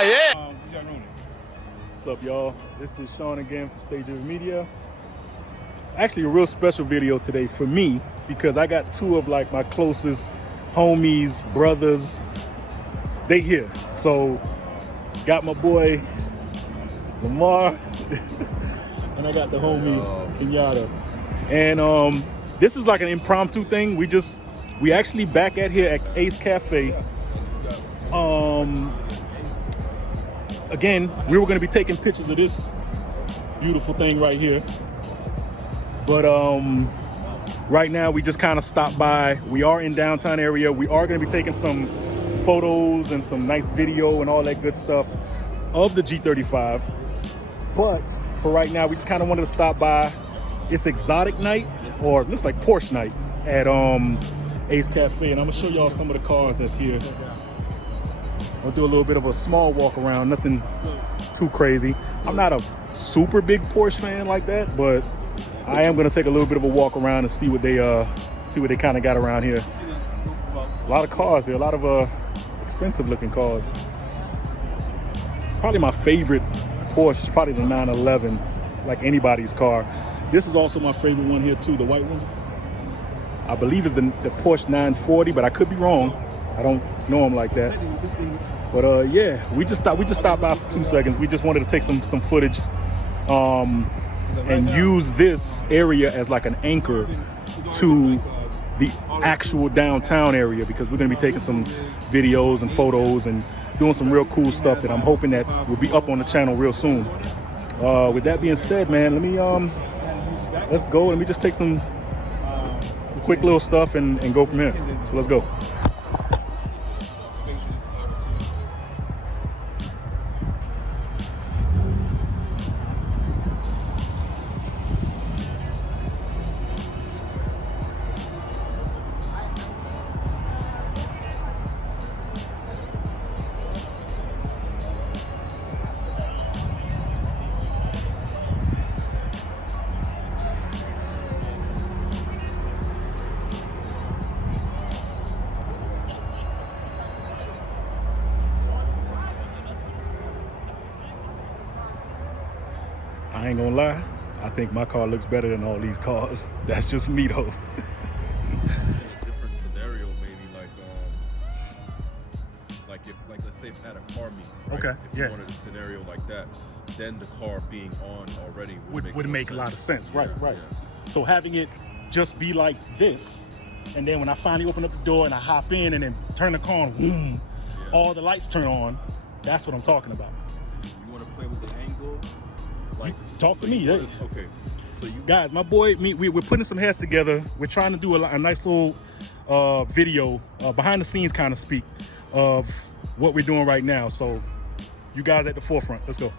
Oh, yeah. What's up, y'all? This is Sean again from Staydriven Media. Actually, a real special video today for me because I got two of like my closest homies, brothers. They here. So, got my boy Lamar, and I got the homie Kenyatta. And this is like an impromptu thing. We actually back at here at Ace Cafe. Again, we were gonna be taking pictures of this beautiful thing right here. But right now we just kind of stopped by. We are in downtown area. We are gonna be taking some photos and some nice video and all that good stuff of the G35. But for right now, we just kind of wanted to stop by. It's exotic night, or it looks like Porsche night at Ace Cafe, and I'm gonna show y'all some of the cars that's here. I'll do a little bit of a small walk around, nothing too crazy. I'm not a super big Porsche fan like that, but I am gonna take a little bit of a walk around and see what they kind of got around here. A lot of cars here, a lot of expensive looking cars. Probably my favorite Porsche is probably the 911, like anybody's car. This is also my favorite one here too, the white one. I believe it's the Porsche 940, but I could be wrong. I don't know them like that. But yeah, we just stopped by for 2 seconds. We just wanted to take some footage and use this area as like an anchor to the actual downtown area, because we're gonna be taking some videos and photos and doing some real cool stuff that I'm hoping that will be up on the channel real soon. With that being said, man, let's go. Let me just take some quick little stuff and go from here. So let's go. I ain't gonna lie, I think my car looks better than all these cars. That's just me though. Different scenario, maybe like if let's say at a car meet, right? Okay, if yeah. you wanted a scenario like that, then the car being on already would make a lot of sense. Right, Yeah, right. yeah. So having it just be like this, and then when I finally open up the door and I hop in and then turn the car on, boom, all the lights turn on. That's what I'm talking about. You want to play with the angle? Like, Talk to me, yeah. Okay. So you Guys, my boy, we're putting some heads together. We're trying to do a nice little video, behind the scenes kind of speak, of what we're doing right now. So you guys at the forefront, let's go.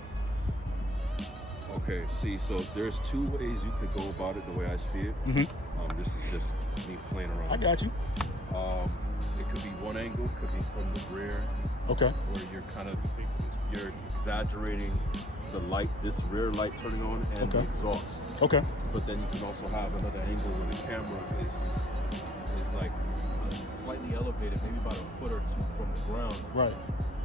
Okay, see, so there's two ways you could go about it the way I see it. Mm-hmm. This is just me playing around. I got you. It could be one angle, could be from the rear. Okay. Where you're exaggerating the light, this rear light turning on, and the exhaust. Okay. But then you can also have another angle where the camera is like slightly elevated, maybe about a foot or two from the ground. Right.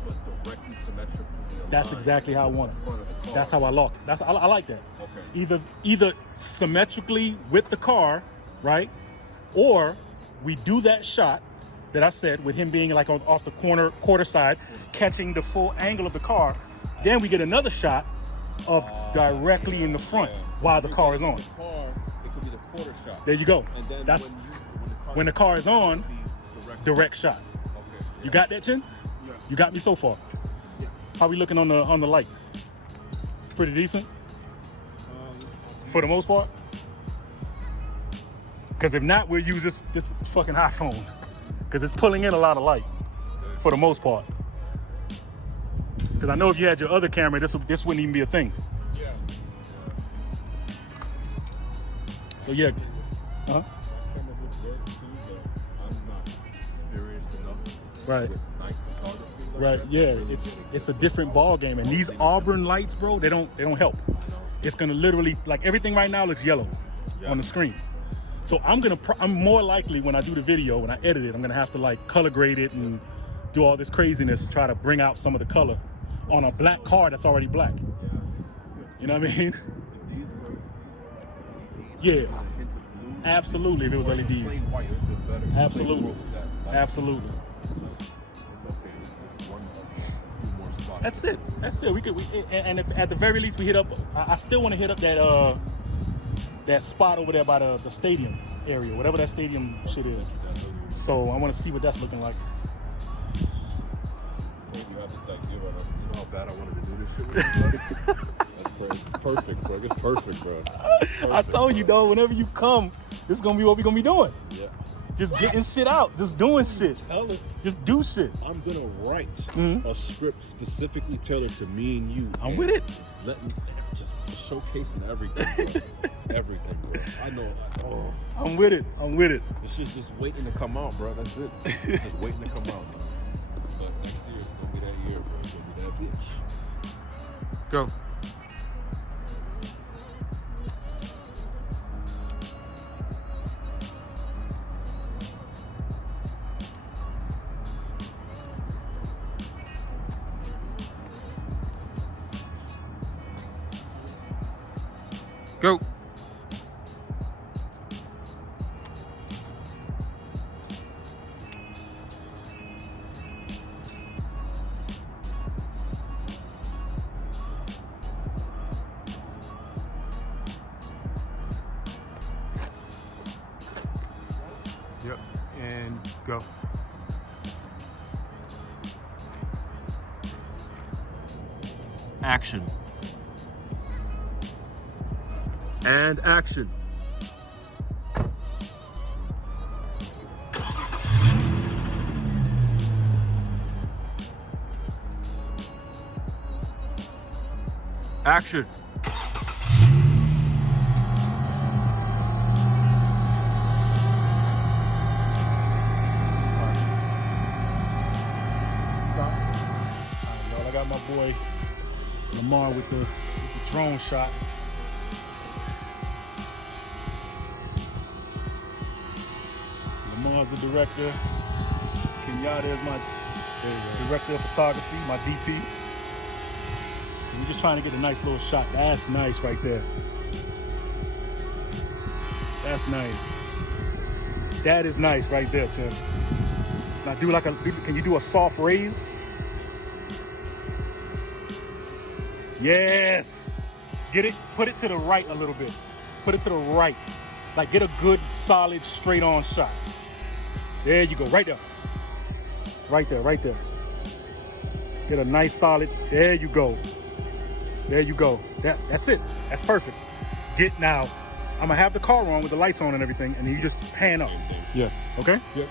But directly symmetrical. That's exactly how I want it. That's how I lock it. I like that. Okay. Either symmetrically with the car, right? Or we do that shot that I said with him being like off the quarter side, catching the full angle of the car. Then we get another shot of directly in the front while the car is on. It could be the quarter shot. There you go. And then That's when the car is on, direct shot. Okay. You got that, Chin? Yeah. You got me so far. Yeah. How we looking on the light? Pretty decent? For the most part? Because if not, we'll use this fucking iPhone. Because it's pulling in a lot of light for the most part. Because I know if you had your other camera, this wouldn't even be a thing. Yeah. So yeah. Uh-huh. My camera would work too, but I'm not experienced enough Right. with night photography. Right, yeah, it's a different ball game, and these Auburn lights, bro, they don't help. It's gonna literally, like, everything right now looks yellow on the screen. So I'm more likely when I do the video, when I edit it, I'm gonna have to like color grade it and do all this craziness to try to bring out some of the color on a black car that's already black. Yeah. You know what I mean? If these were LED, Yeah. with a hint of blue, Absolutely, if it was or even LEDs. plain white, it would have been better. Absolutely. With that. Like, Absolutely. it's okay. It's one, a few more spots. That's it. That's it. And if, at the very least we hit up. I still want to hit up that spot over there by the stadium area, whatever that stadium shit is. So I want to see what that's looking like. You have this idea, bro. You know how bad I wanted to do this shit with you, bro? It's perfect, bro. It's perfect, bro. I told you, dog. Whenever you come, this is gonna be what we're gonna be doing. Yeah. Just getting shit out, just doing shit. Just do shit. I'm gonna write Mhm. a script specifically tailored to me and you. I'm with it. Just showcasing everything, bro. Everything, bro. I know. I'm with it. I'm with it. This shit's just waiting to come out, bro. That's it. Just waiting to come out. But next year, it's gonna be that year, bro. It's gonna be that bitch. Go. Go. Yep, and go. Action. And action. Action. Y'all, I got my boy Lamar with the drone shot. Lamar's the director. Kenyatta is my director of photography, my DP. So we're just trying to get a nice little shot. That's nice right there. That's nice. That is nice right there, Tim. Now do like can you do a soft raise? Yes. Get it, put it to the right a little bit. Put it to the right. Like get a good, solid, straight on shot. There you go, right there. Right there, right there. Get a nice solid, there you go. There you go. That's it, that's perfect. Get now, I'm gonna have the car on with the lights on and everything, and you just pan up. Yeah. Okay? Yep.